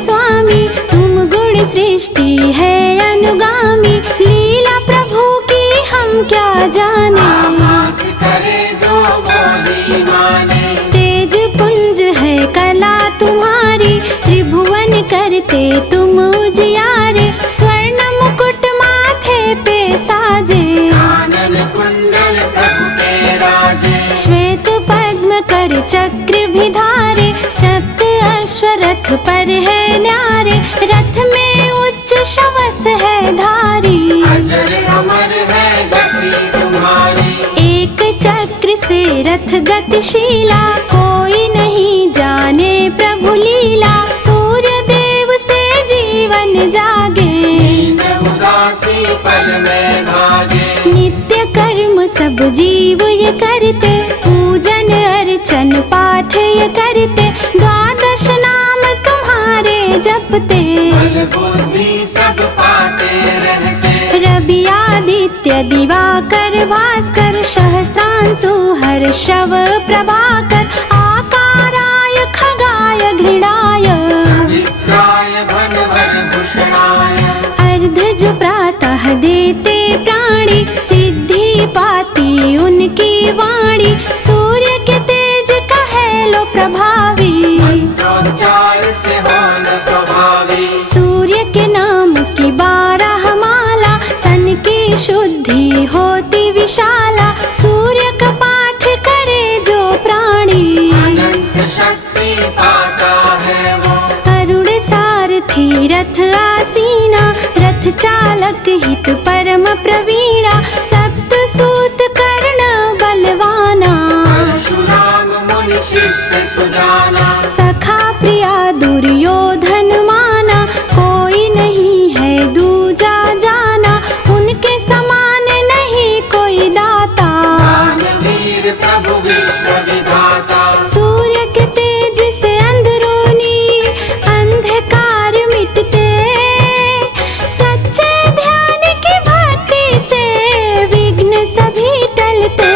स्वामी तुम गुण सृष्टि है अनुगामी, लीला प्रभु की हम क्या जाने। करे जो बोली माने, तेज पुंज है कला तुम्हारी, त्रिभुवन करते तुम उजियारे। स्वर्ण मुकुट माथे पे साजे, कानन कुंडल प्रभु के राजे। श्वेत पद्म कर चक्र भी धारे, सप्त अश्वरथ पर है न्यारे। रथ में उच्च शवस है धारी, अजर अमर है गति तुम्हारी। एक चक्र से रथ गतिशीला, कोई नहीं जाने प्रभु लीला। सूर्य देव से जीवन जागे, नींद उदासी पल में भागे। नित्य कर्म सब जीव ये करते, पूजन अर्चन पाठ ये करते। द्वादश नाम तुम्हारे जपते, बल बुद्धि सब पाते रहते। रवि आदित्य दिवाकर भास्कर, सहस्त्रांशु हर्षव प्रभाकर। आकाराय खगाय घृणाय, सवित्राय भनवर भूषणाय। अर्धज प्रातः देते प्राणी, सिद्धि पाती उनकी वाणी। सूर्य के तेज कहे लो प्रभावी, मंत्रोच्चार से हो न स्वभावी। सूर्य के नाम की 12 माला, तन की शुद्धि होती विशाला। सूर्य का पाठ करे जो प्राणी, अनंत शक्ति पाता है वो। अरुण सारथी रथ आसीना, रथ चालक हित परम प्रवीणा। सप्त सूत कर्ण बलवाना, परशुराम मुनि शिष्य सुजाना। सखा प्रिया दुर्योधन माना, कोई नहीं है दूजा जाना। उनके समान नहीं कोई दाता, दानवीर प्रभु विश्व विधाता। सूर्य के तेज से अंदरूनी अंधकार मिटते, सच्चे ध्यान की भक्ति से विघ्न सभी टलते।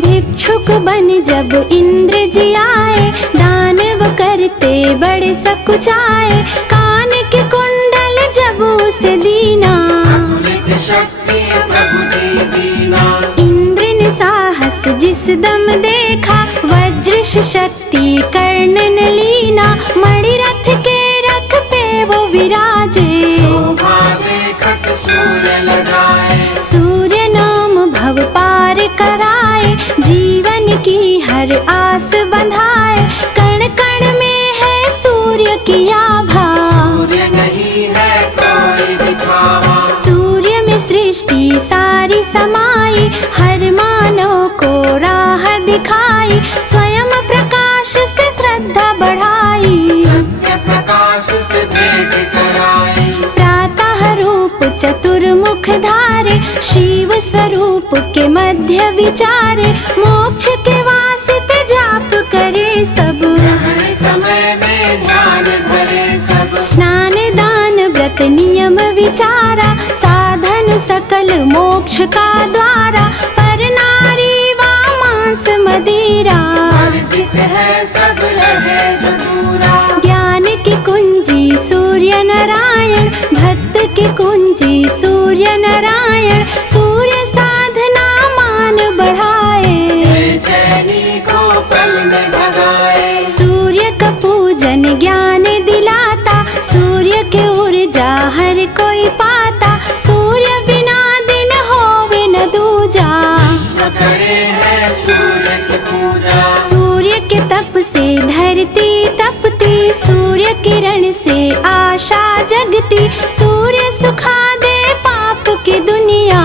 भिक्षुक बन जब इंद्र जी आए, दानव करते बड़े सकुचाए। कान के कुंडल जब उसे दीना, अतुलित शक्ति प्रभु जी दीना। इंद्र ने साहस जिस दम देखा, वज्र शक्ति कर्ण ने लीना। मणिरथ के रथ पे वो विराजे, शोभा देखत सूर्य लगाए। सूर्य नाम भव पार कराए, जीवन की हर आस बंधाए। कण कण में है सूर्य की आभा, सूर्य नहीं है कोई दिखावा। सूर्य में सृष्टि सारी समाई, हर मानव को राह दिखाई। स्वयं प्रकाश से श्रद्धा बढ़ाई, सत्य प्रकाश से भेंट कराई। प्रातः रूप चतुर्मुख धारे, शिव स्वरूप के मध्य विचारे। मोक्ष के वास्ते जाप करे सब, ग्रहण समय में ध्यान धरे सब। स्नान दान व्रत नियम विचारा, साधन सकल मोक्ष का द्वारा। पर नारी वा मांस मदिरा, वर्जित है सब रहे जो दूरा। ज्ञान की कुंजी सूर्य नारायण, भक्त की कुंजी सूर्य नारायण। सूर्य साधना मान बढ़ाए, बेचैनी को पल में भगाए। सूर्य का पूजन ज्ञान दिलाता, सूर्य के ऊर्जा हर कोई पाता। सूर्य बिना दिन होवे न दूजा, विश्व करे है सूर्य की पूजा। सूर्य के तप से धरती तपती, सूर्य किरण से आशा जगती। सूर्य सुखा दे पाप की दुनिया,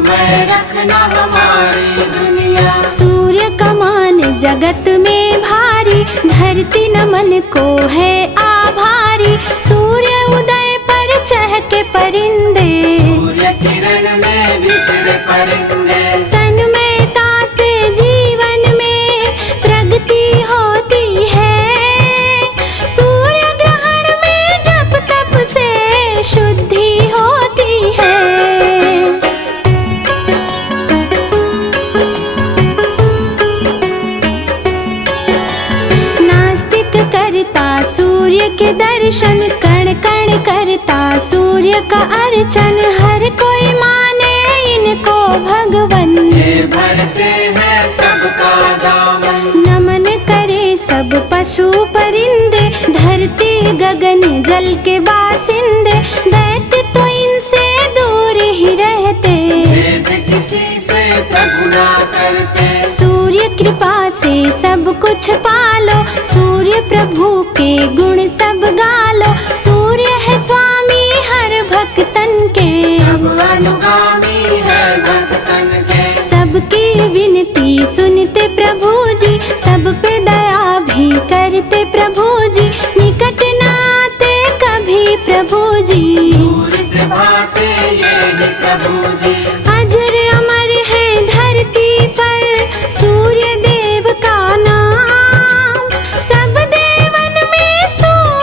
मैं रखना हमारी दुनिया। सूर्य का मान जगत में भारी, धरती नमन को है आभारी। सूर्य उदय पर चहके परिंदे, सूर्य किरण में बिछड़े करेंगे। तन्मयता से जीवन में प्रगति होती है, सूर्य ग्रहण में जप तप से शुद्धि होती है। नास्तिक करता सूर्य के दर्शन, कण कण करता सूर्य का अर्चन, हर कोई माने इनको भगवन। ये भरते हैं सबका दामन, नमन करे सब पशु परिंदे, धरती गगन जल के बासिंदे, दैत्य तो इनसे दूर ही रहते। भेद किसी से प्रभु ना करते, सूर्य कृपा से सब कुछ पालो, सूर्य प्रभु के गुण सब गालो, सूर्य है स्वामी हर भक्तन के। सब अनुगामी है भक्तन के, सबकी विनती सुनते प्रभु जी, सब पे दया भी करते प्रभु जी, निकट न आते कभी प्रभु जी। दूर से भाते ये ही प्रभु जी, अजर अमर है धरती पर सूर्य देव का नाम, सब देवन में सूर्य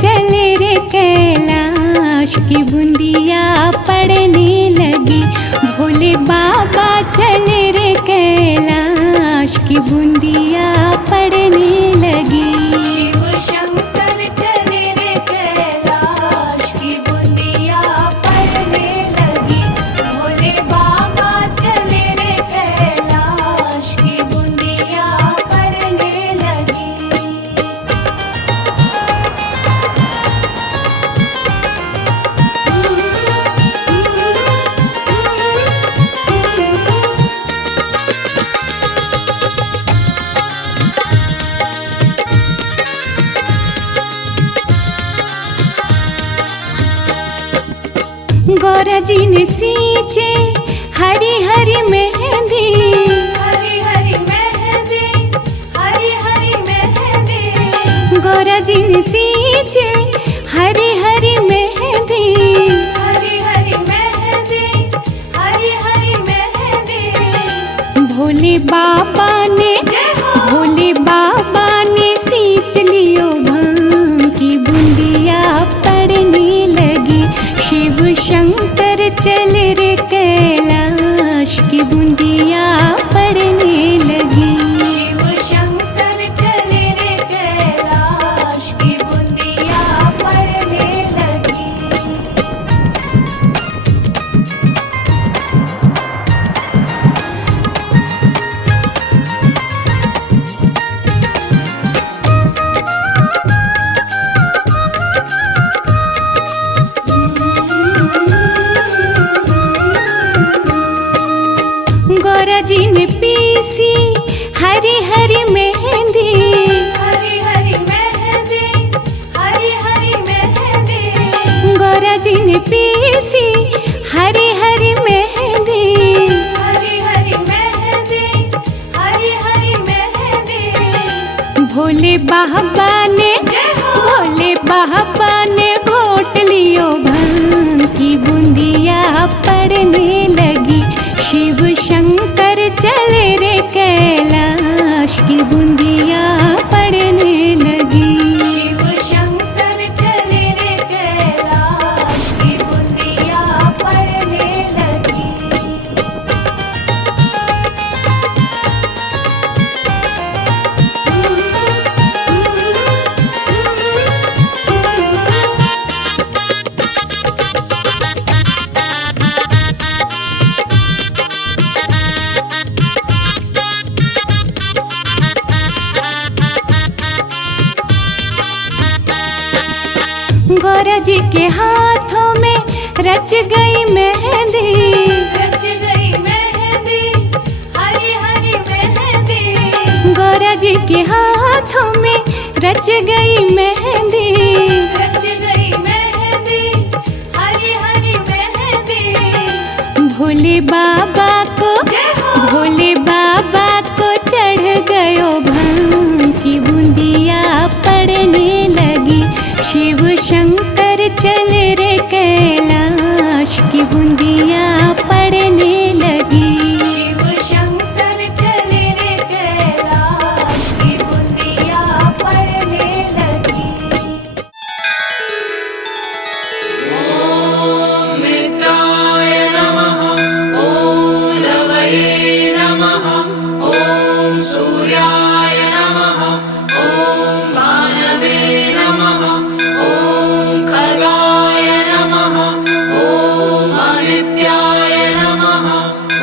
चले रे कैलाश की बूंदिया पड़ने लगी। भोले बाबा चले रे कैलाश की बूंदिया पड़ने लगी। शिव शंकर चले रे कैलाश की बूंदिया पड़ने लगी। भोले बाबा चले रे कैलाश की बूंदिया पड़ने लगी। गौरा जी ने सींचे हरी हरी मेहंदी। हरी हरी मेहंदी, हरी हरी मेहंदी। गौरा जी ने सींचे हरी हरी मेहंदी। हरी हरी मेहंदी, हरी हरी मेहंदी। भोले बाबा ने भोले बाबा ने सींच लियो भांग की बूंदिया पड़ने लगी। शिव शंकर चले रे कैलाश की बूंदिया पड़ने लगी। शिव शंकर चले रे कैलाश की बूंदिया पड़ने लगी। गौरा जी ने पीसी हरी हरी मेहंदी। हरी हरी मेहंदी, हरी हरी मेहंदी। गौरा जी ने पीसी हरी हरी मेहंदी। हरी हरी मेहंदी, हरी हरी मेहंदी। भोले बाबा ने घोट लियो भांग की बूंदिया पड़ने लगी। शिव शंकर चले रे कैलाश की बूंदिया पड़ने लगी। शिव शंकर चले रे कैलाश की बूंदिया पड़ने लगी। गौरा जी के हाथों में रच गई मेहंदी। रच गई मेहंदी, हरी हरी मेहंदी। गौरा जी के हाथों में रच गई मेहंदी। रच गई मेहंदी, हरी हरी मेहंदी। भोले बाबा को चढ़ गयो भांग की बूंदिया पड़ने लगी। शिव शंकर चले रे कैलाश की बूंदिया पड़ने लगी। शिव शंकर चले रे कैलाश की बूंदिया पड़ने लगी। ॐ मित्राय नमः ॐ रवये नमः ॐ सूर्याय नमः ॐ भानवे नमः ॐ खगाय नमः ॐ आदित्याय नमः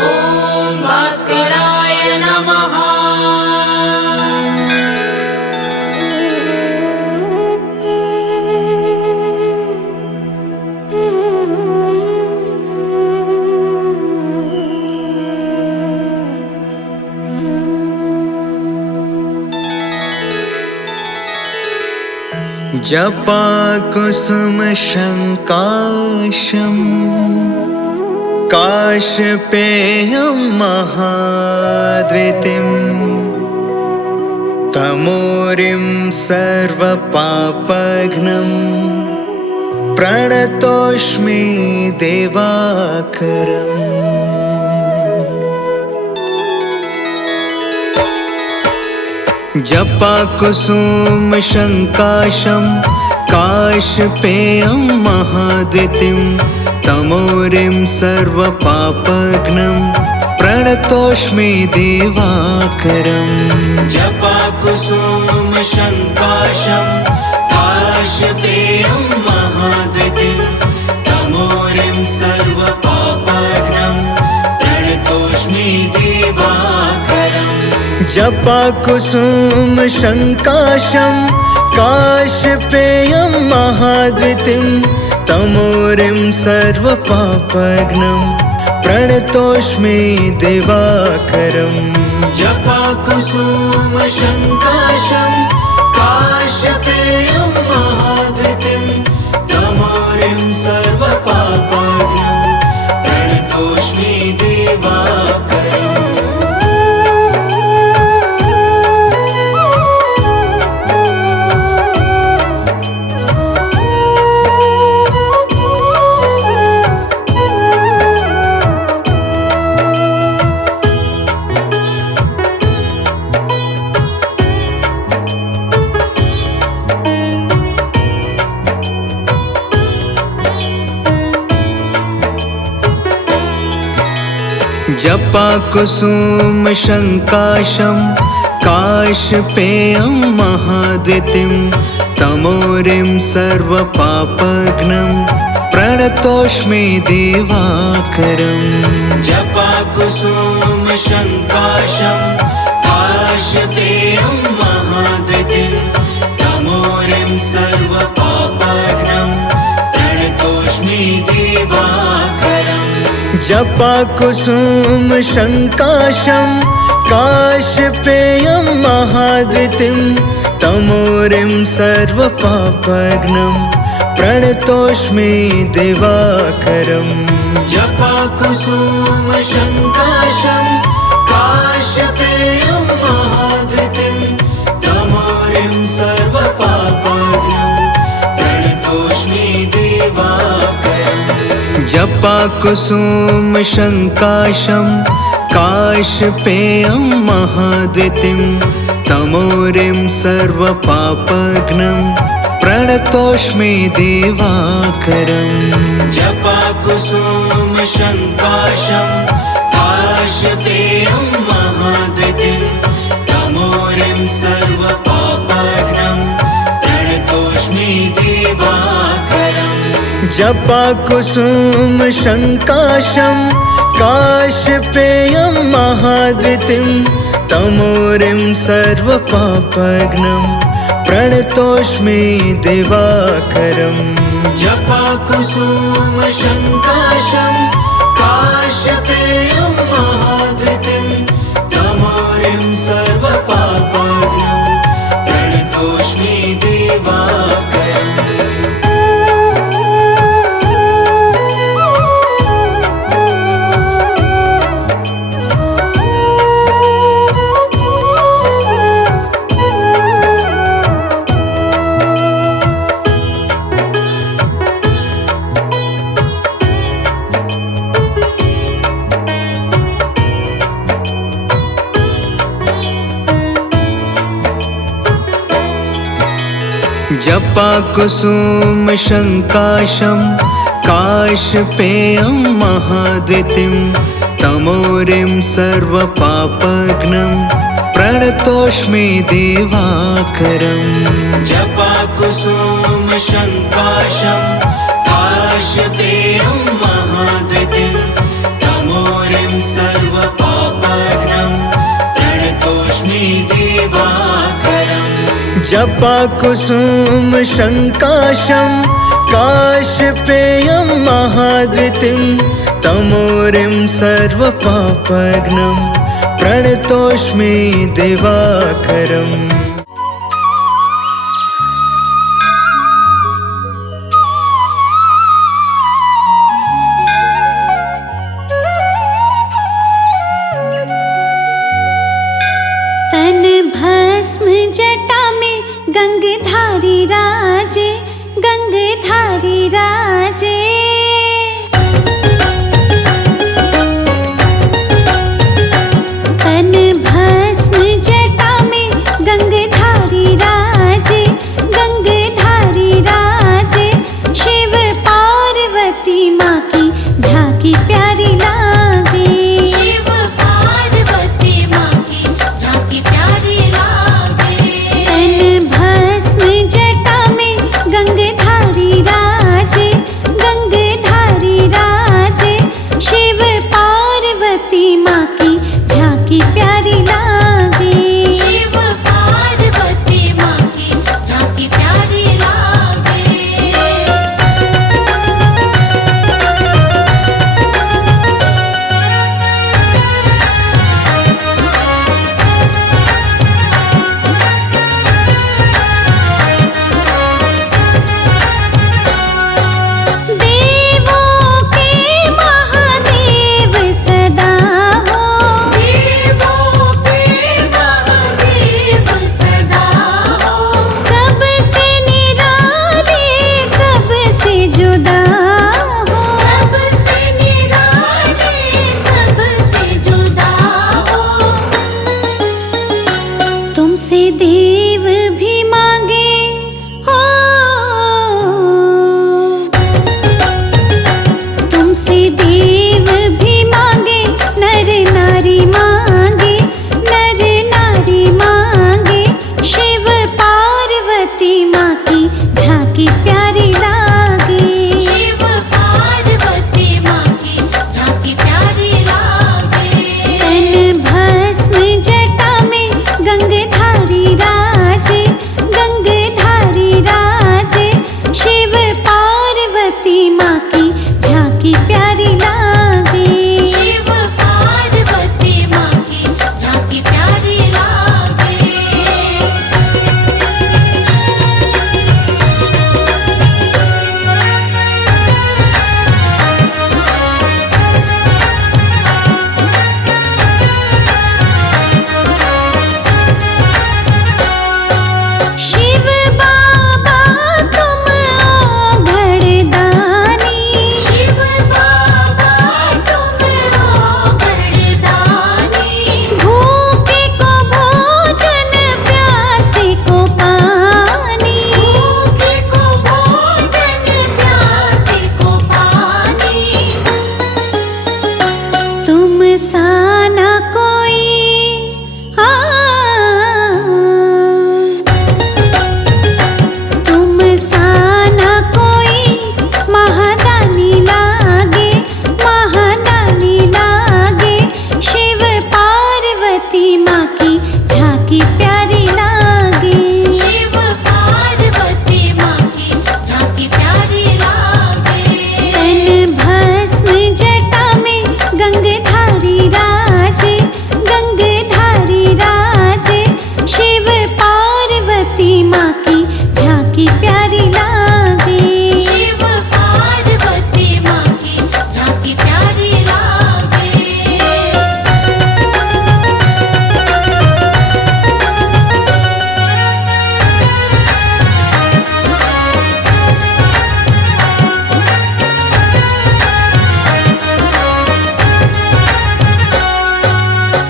ॐ भास्कराय नमः। जपा कुसुम शङ्काशम् काशपेयं महाधृतिं तमोरिं सर्वपापघ्नं प्रणतोऽस्मि दिवाकरम्। जपा कुसुम शङ्काशं काशपेयं महाद्युतिं तमोरिं सर्वपापघ्नं प्रणतोऽस्मि दिवाकरम् जपाकुसुमशङ्काशं काशपेयं महाद्युतिं तमोरिं सर्वपापघ्नं प्रणतोऽस्मि दिवाकरम् जपाकुसुमशङ्काशं काशपेयं महाद्युतिं तमोरिं सर्वपापघ्नं प्रणतोऽस्मि दिवाकरम् जपाकुसुमशङ्काशं काशपेयं महाद्युतिं तमोरिं सर्वपापघ्नं प्रणतोऽस्मि दिवाकरम् जपाकुसुमशङ्काशं काशपेयं महाद्युतिं तमोरिं सर्वपापघ्नं प्रणतोऽस्मि दिवाकरम् जपाकुसुमशङ्काशं काशपेयं महाद्युतिं तमोरिं सर्वपापघ्नं प्रणतोऽस्मि दिवाकरम् जपाकुसुमशङ्काशं काशपेयं महाद्युतिं तमोरिं सर्वपापघ्नं प्रणतोऽस्मि दिवाकरम् जपाकुसुमशङ्काशं काशपेयं महाद्युतिं तमोरिं सर्वपापघ्नं प्रणतोऽस्मि दिवाकरम् जपाकुसुमशङ्काशं काशपेयं महाद्युतिं तमोरिं सर्वपापघ्नं प्रणतोऽस्मि दिवाकरम् जपाकुसुमशङ्काशं काशपेयं महाद्युतिं तमोरिं सर्वपापघ्नं प्रणतोऽस्मि दिवाकरम् जपाकुसुमशङ्काशं काशपेयं महाद्युतिं तमोरिं सर्वपापघ्नं प्रणतोऽस्मि दिवाकरम् जपाकुसुमशङ्काशं काशपेयं महाद्युतिं तमोरिं सर्वपापघ्नं प्रणतोऽस्मि दिवाकरम् जपाकुसुमशङ्काशं काशपेयं महाद्युतिं तमोरिं सर्वपापघ्नं प्रणतोऽस्मि दिवाकरम् जपाकुसुमशङ्काशं काशपेयं महाद्युतिं तमोरिं सर्वपापघ्नं प्रणतोऽस्मि दिवाकरम् जपाकुसुमशङ्काशं काशपेयं महाद्युतिं तमोरिं सर्वपापघ्नं प्रणतोऽस्मि दिवाकरम् तन भस्म जटा में गंगधारी राजे, गंगधारी राजे। तन भस्म जटा में गंगधारी राजे, गंगधारी राजे। देव भी मांगे हो, तुमसे देव भी मांगे, नर नारी मांगे, नर नारी मांगे। शिव पार्वती माँ की झांकी प्यारी लागे। शिव पार्वती माँ की झांकी प्यारी लागे। तन भस्म जटा में गंगधारी राजे, गंगधारी राजे। शिव पार्वती माँ की झांकी प्यारी लागे। शिव पार्वती माँ की झांकी प्यारी लागे। शिव बाबा तुम ओ घड़दानी, शिव बाबा तुम हो वरदानी। भूखे को भोजन, प्यासे को पानी। भूखे को भोजन, प्यासे को पानी। तुम सा ना कोई तुम सा ना कोई महादानी लागे, महादानी लागे। शिव पार्वती माँ की झांकी प्यारी लागे। शिव पार्वती माँ की झांकी प्यारी लागे। तन भस्म जटा में गंगधारी राजे, गंगधारी राजे। शिव पार्वती माँ की झांकी प्यारी लागे। शिव पार्वती माँ की झांकी प्यारी लागे।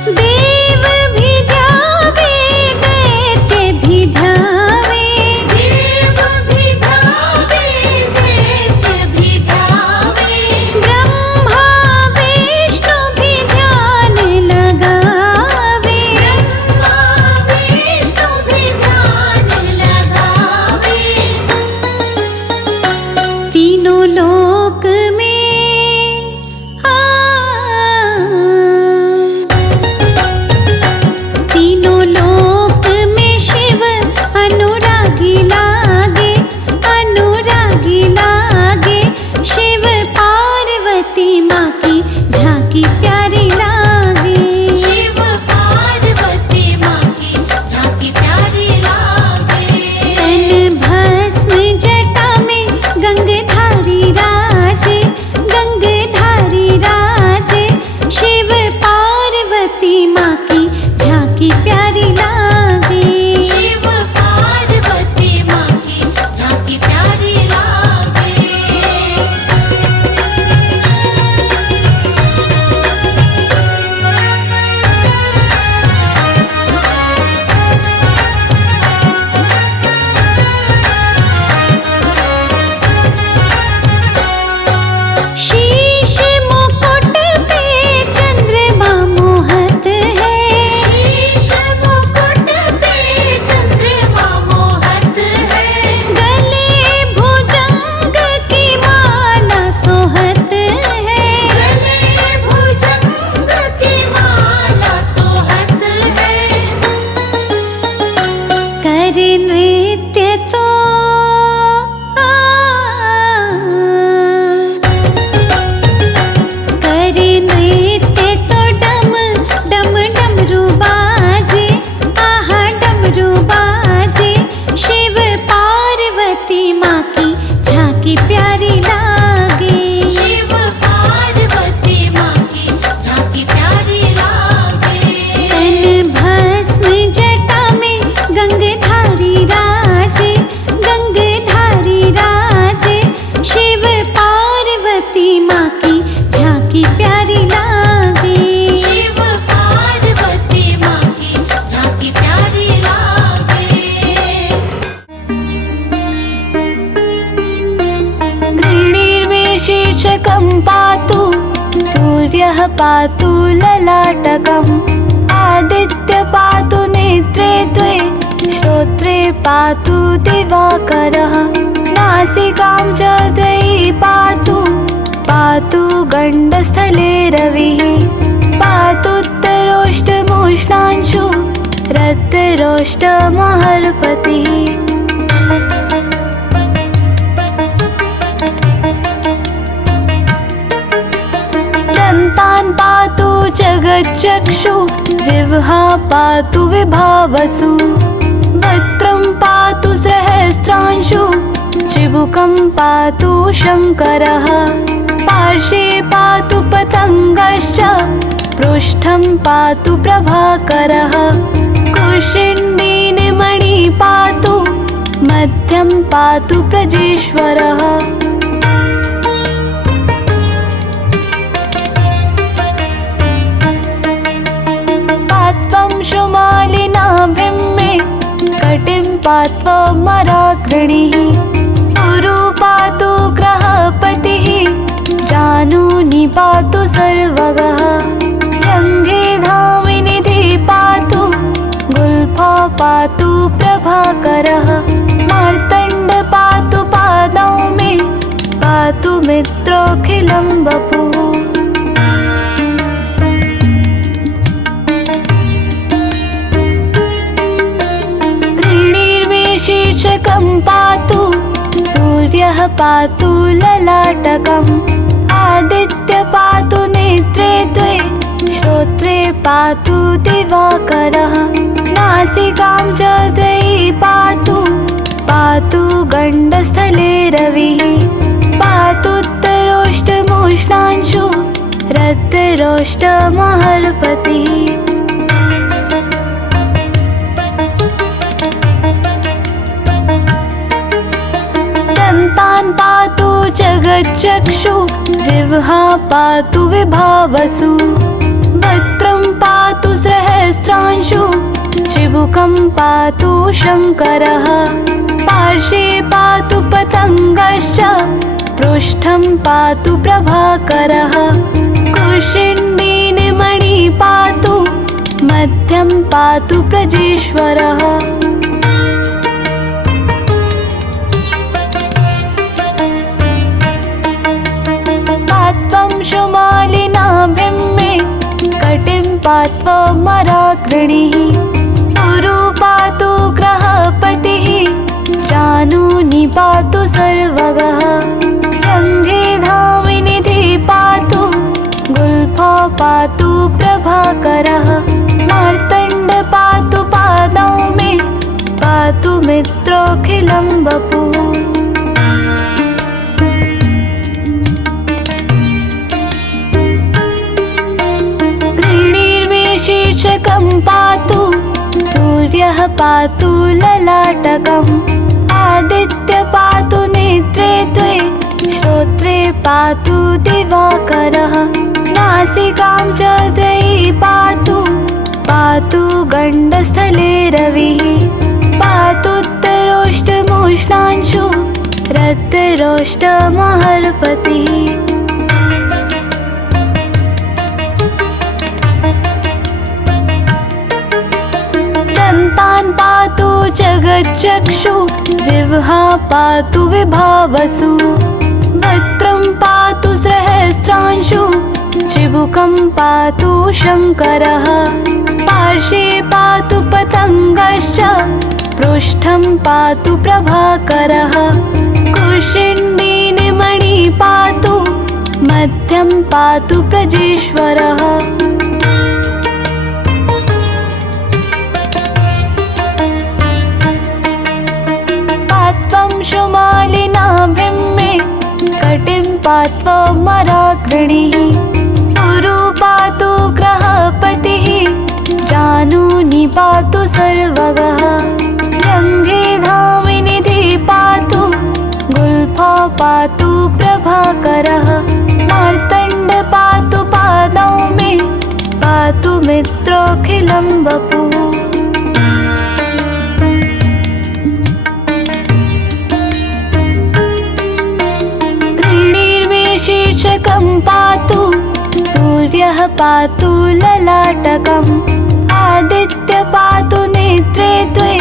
देव भी ध्यावे, दैत्य भी ध्यावे। देव भी ध्यावे, दैत्य भी ध्यावे। ब्रह्मा विष्णु भी ध्यान लगावे। ब्रह्मा विष्णु भी ध्यान लगावे। तीनों लोक में तीनों लोक में शिव अनुरागी लागे, अनुरागी लागे। शिव पार्वती माँ की झांकी प्यारी लागे। शिव पार्वती माँ की झांकी प्यारी लागे। तन भस्म जटा में गंगधारी राजे, गंगधारी राजे। शिव पार्वती माँ की झांकी प्यारी लागे। शिव पार्वती माँ की झांकी प्यारी लागे। शीश मुकुट पे चंद्रमा मोहत है। शीश मुकुट पे चंद्रमा मोहत है। गले भुजंग की माला सोहत है। गले भुजंग की माला सोहत है। कर नृत्य तो कर नृत्य तो डम डम डमरू बाजे, आहा डमरू बाजे। शिव पार्वती माँ की झांकी प्यारी लागे। शिव पार्वती माँ की झांकी प्यारी लागे। तन भस्म जटा में गंगधारी राजे, शीर्षकं पातु सूर्यः पातु ललाटकम् आदित्य पातु नेत्रे द्वे श्रोत्रे पातु दिवाकरः नासिकां च त्रयी पातु पातु गण्डस्थले रविः पातुत्तरोष्टमोष्णांशु रत्तरोष्टमहर्पतिः दन्तान् पातु जगच्चक्षु जिह्वा पातु विभावसु वक्त्रं पातु सहस्रांशु चिबुकं पातु शङ्करः पार्श्वे पातु पतङ्गश्च पृष्ठं पातु प्रभाकरः कुशिण्डीनिमणि पातु मध्यं पातु प्रजेश्वरः पात्वं शुमालिनाभिं मे कटिं पात्वमराग्रणिः गुरु पातु ग्रहपतिः जानुनि पातु सर्वगः जङ्घे धामिनिधि पातु गुल्फा पातु प्रभाकरः मार्तण्ड पातु पादौ मे पातु मित्रोऽखिलं वपुः शीर्षकं पातु सूर्यः पातु ललाटकम् आदित्य पातु नेत्रे द्वे श्रोत्रे पातु दिवाकरः नासिकां च त्रयी पातु पातु गण्डस्थले रविः पातुत्तरोष्टमोष्णांशु रत्तरोष्टमहर्पतिः दन्तान् पातु जगच्चक्षु जिह्वा पातु विभावसु वक्त्रं पातु सहस्रांशु चिबुकं पातु शङ्करः पार्श्वे पातु पतङ्गश्च पृष्ठं पातु प्रभाकरः कुशिण्डीनिमणि पातु मध्यं पातु प्रजेश्वरः पात्वं शुमालिनाभिं मे कटिं पात्वमराग्रणिः गुरु पातु ग्रहपतिः जानुनि पातु सर्वगः जङ्घे धामिनिधि पातु गुल्फा पातु प्रभाकरः मार्तण्ड पातु पादौ मे पातु मित्रोऽखिलं वपुः शीर्षकं पातु सूर्यः पातु ललाटकम् आदित्य पातु नेत्रे द्वे श्रोत्रे पातु दिवाकरः नासिकां च त्रयी पातु पातु गण्डस्थले रविः पातुत्तरोष्टमोष्णांशु रत्तरोष्टमहर्पतिः दन्तान् पातु जगच्चक्षु जिह्वा पातु विभावसु वक्त्रं पातु सहस्रांशु चिबुकं पातु शङ्करः पार्श्वे पातु पतङ्गश्च पृष्ठं पातु प्रभाकरः कुशिण्डीनिमणि पातु मध्यं पातु प्रजेश्वरः पात्वं शुमालिनाभिं मे कटिं पात्वमराग्रणिः गुरु पातु ग्रहपतिः जानुनि पातु सर्वगः जङ्घे धामिनिधि पातु गुल्फा पातु प्रभाकरः मार्तण्ड पातु पादौ मे पातु ललाटकम् आदित्य पातु नेत्रे त्वे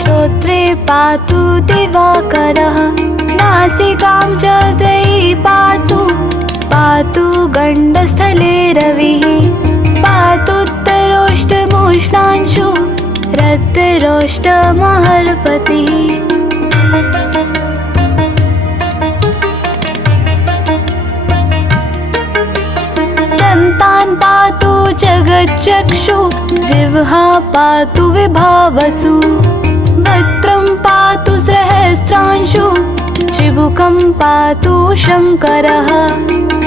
श्रोत्रे पातु दिवाकरः नासिकां च त्रयी पातु पातु गण्डस्थले रविः पातुत्तरोष्टमोष्णांशु रतिरोष्टमहर्पतिः दन्तान् पातु जगच्चक्षु जिह्वा पातु विभावसु वक्त्रं पातु सहस्रांशु चिबुकं पातु शङ्करः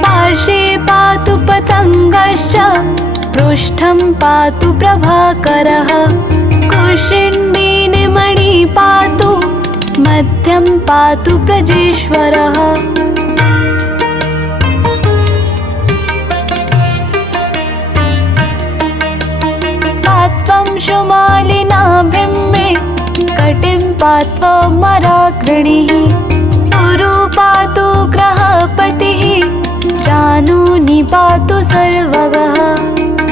पार्श्वे पातु पतङ्गश्च पृष्ठं पातु प्रभाकरः कुशिण्डीनिमणि पातु मध्यं पातु प्रजेश्वरः पात्वं शुमालिनाभिं मे कटिं पात्वा मराग्रणिः गुरु पातु ग्रहपतिः जानुनि पातु सर्वगः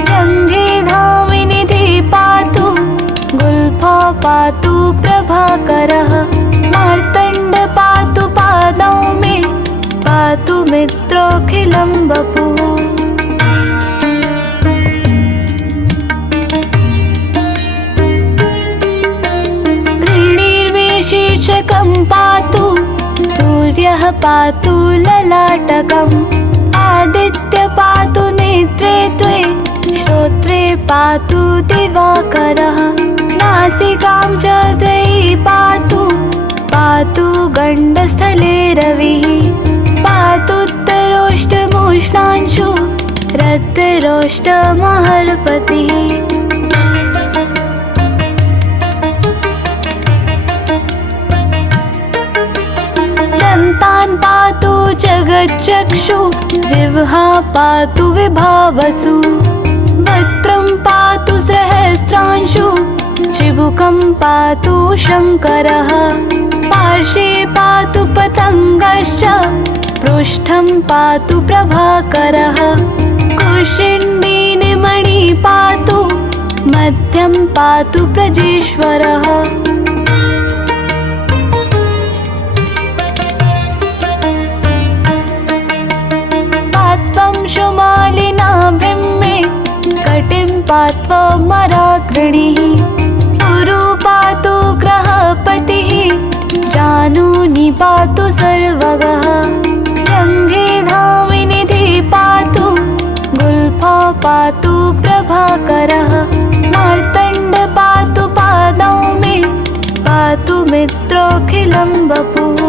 जङ्घे धामिनिधि पातु गुल्फा पातु प्रभाकरः मार्तण्ड पातु पादौ मे पातु मित्रोऽखिलं वपुः शीर्षकं पातु सूर्यः पातु ललाटकम् आदित्य पातु नेत्रे त्वे श्रोत्रे पातु दिवाकरः नासिकां च त्रयी पातु पातु गण्डस्थले रविः पातुत्तरोष्टमोष्णांशु रतिरोष्टमहर्पतिः दन्तान् पातु जगच्चक्षु जिह्वा पातु विभावसु वक्त्रं पातु सहस्रांशु चिबुकं पातु शङ्करः पार्श्वे पातु पतङ्गश्च पृष्ठं पातु प्रभाकरः कुशिण्डीनिमणि पातु मध्यं पातु प्रजेश्वरः शुमालिनाभिं मे कटिं पात्वा मराग्रणिः गुरु पातु ग्रहपतिः जानुनि पातु सर्वगः जङ्घे धामिनिधि पातु गुल्फा पातु प्रभाकरः मार्तण्ड पातु पादौ मे पातु मित्रोऽखिलं वपुः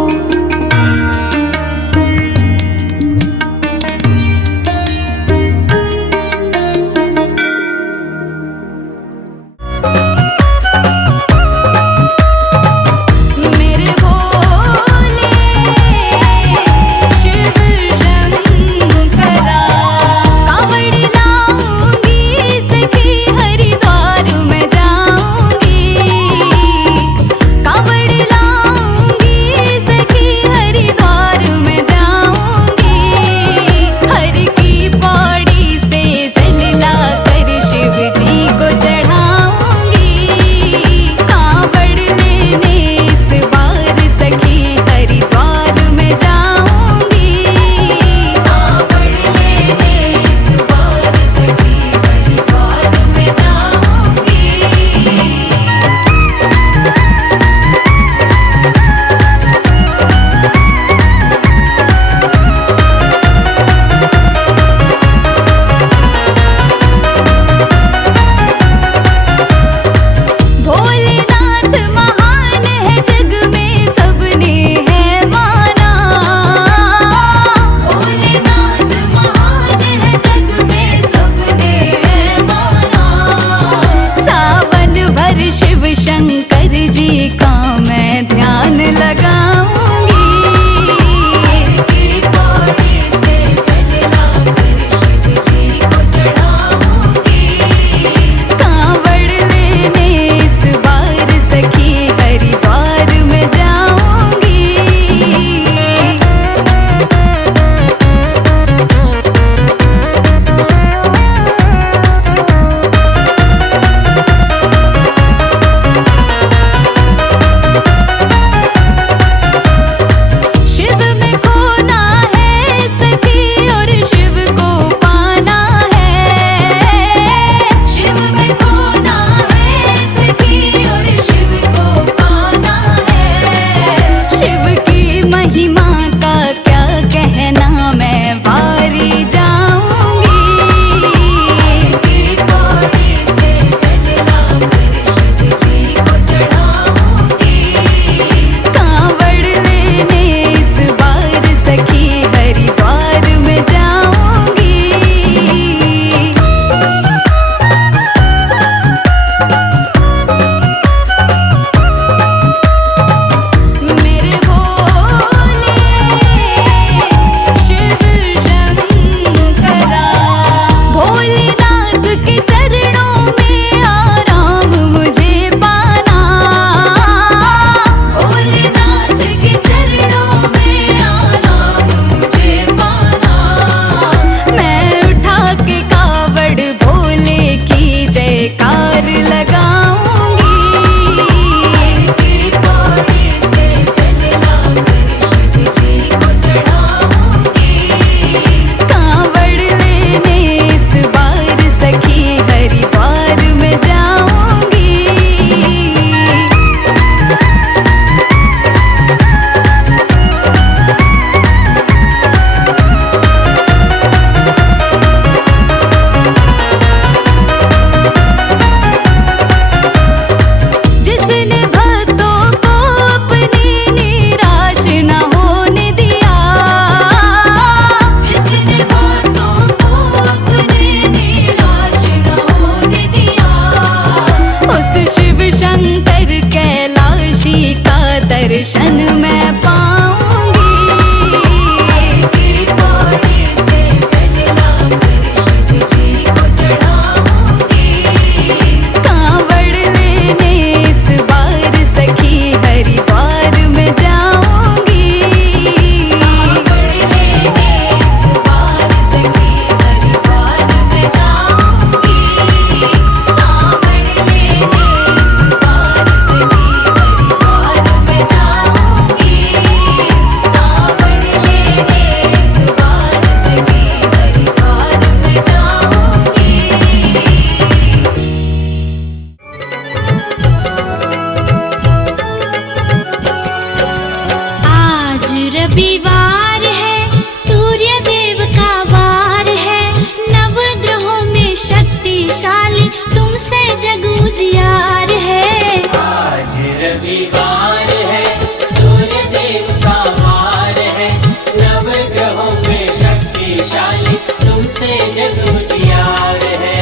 रविवार है, सूर्य देव का वार है, नवग्रहों में शक्तिशाली तुमसे जग उजियार है।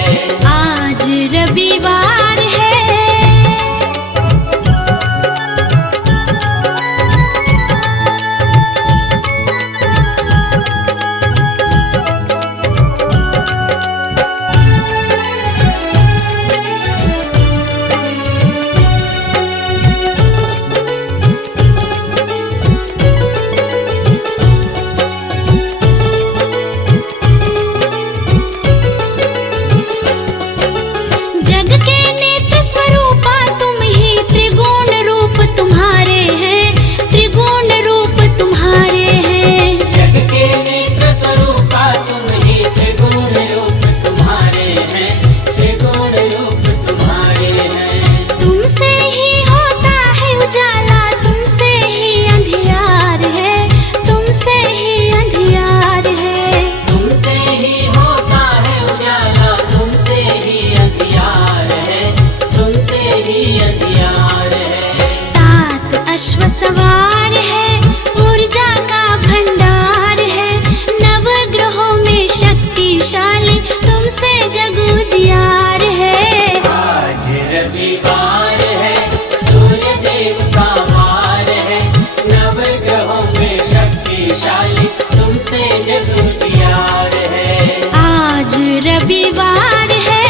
आज रविवार है। जग के नेत्र स्वरूपा तुम ही, त्रिगुण रूप तुम्हारे हैं, त्रिगुण रूप तुम्हारे हैं। जग के नेत्र स्वरूपा तुम ही, त्रिगुण रूप तुम्हारे हैं, त्रिगुण रूप तुम्हारे हैं। तुमसे ही होता है उजाला, तुमसे ही अंधियार है, तुमसे ही अंधियार है। तुमसे ही होता है उजाला, तुमसे ही अंधियार है, तुमसे ही अंधियार है। सात अश्व सवार है, ऊर्जा का भंडार है, नवग्रहों में शक्तिशाली तुमसे जग उजियार है। आज रविवार है, सूर्य देव का वार है, नवग्रहों में शक्तिशाली तुमसे जग उजियार है। आज रविवार है।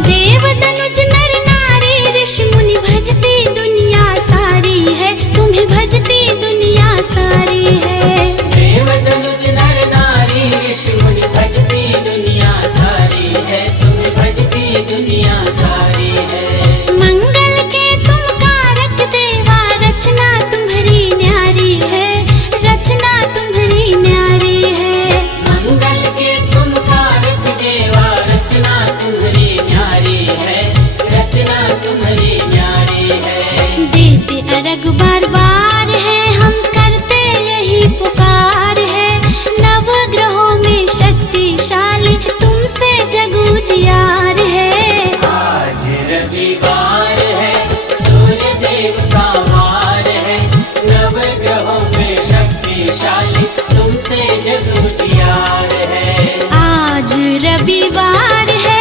देव धनुज नर नारी ऋषि मुनि भजती दुनिया सारी है, तुम्हें भजती दुनिया सारी है। देव धनुज नर नारी ऋषि मुनि भजती दुनिया सारी है, तुम्हें भजती दुनिया सारी है। मंगल के तुम कारक देवा, रचना तुम्हारी न्यारी है, रचना तुम्हारी न्यारी है। मंगल के तुम कारक देवा, रचना तुम्हारी न्यारी है, रचना तुम्हारी न्यारी है। देते अरग बार बार है, हम करते यही पुकार है, नवग्रहों में शक्तिशाली तुमसे जग उजियार है। आज रविवार है, सूर्य देव का वार है, नवग्रहों में शक्तिशाली तुमसे जग उजियार है। आज रविवार है।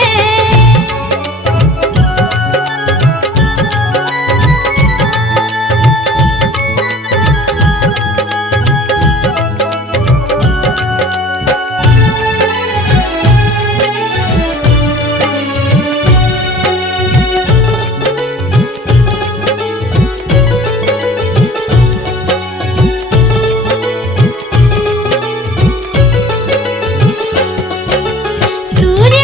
सूर्य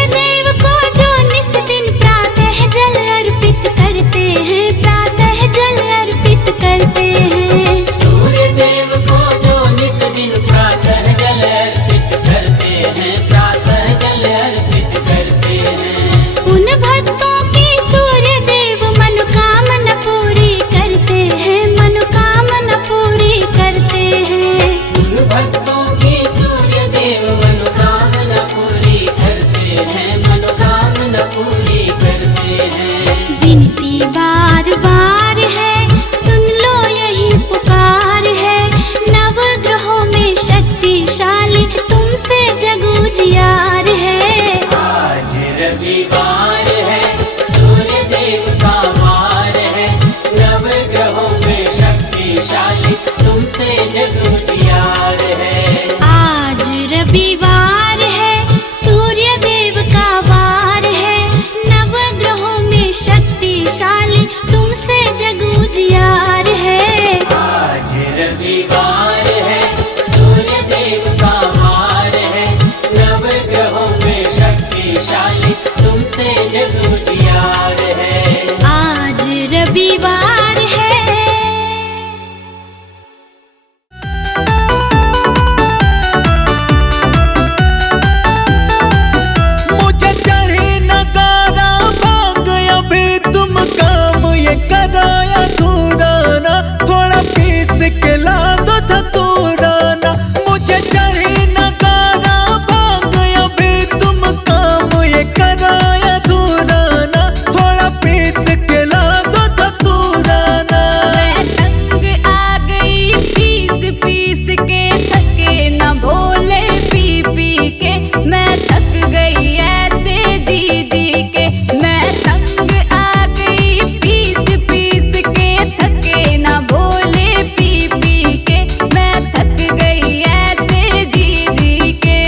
दीदी के। मैं तंग आ गई पीस पीस के, थके ना बोले पी पी के। मैं थक गई ऐसे दीदी के।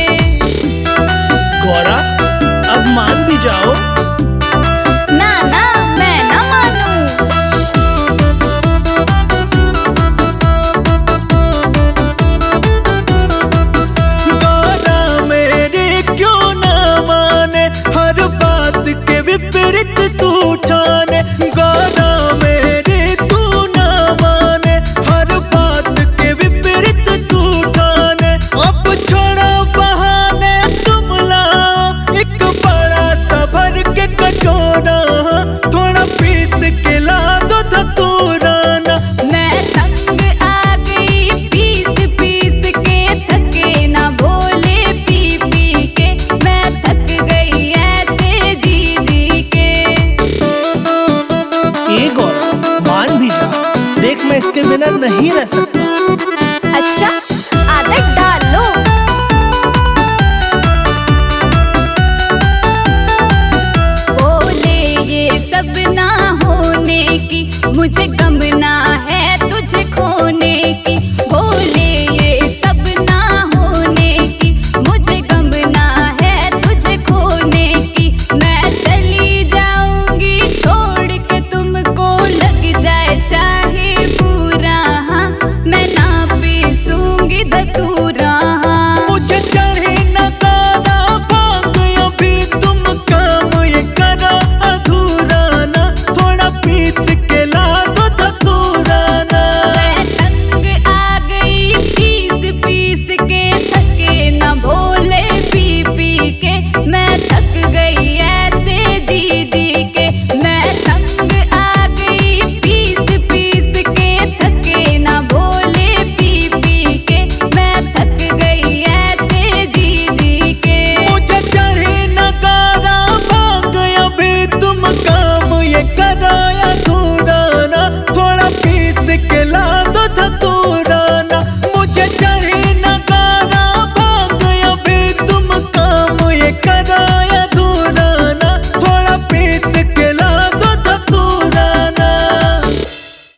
गौरा अब मान भी जाओ,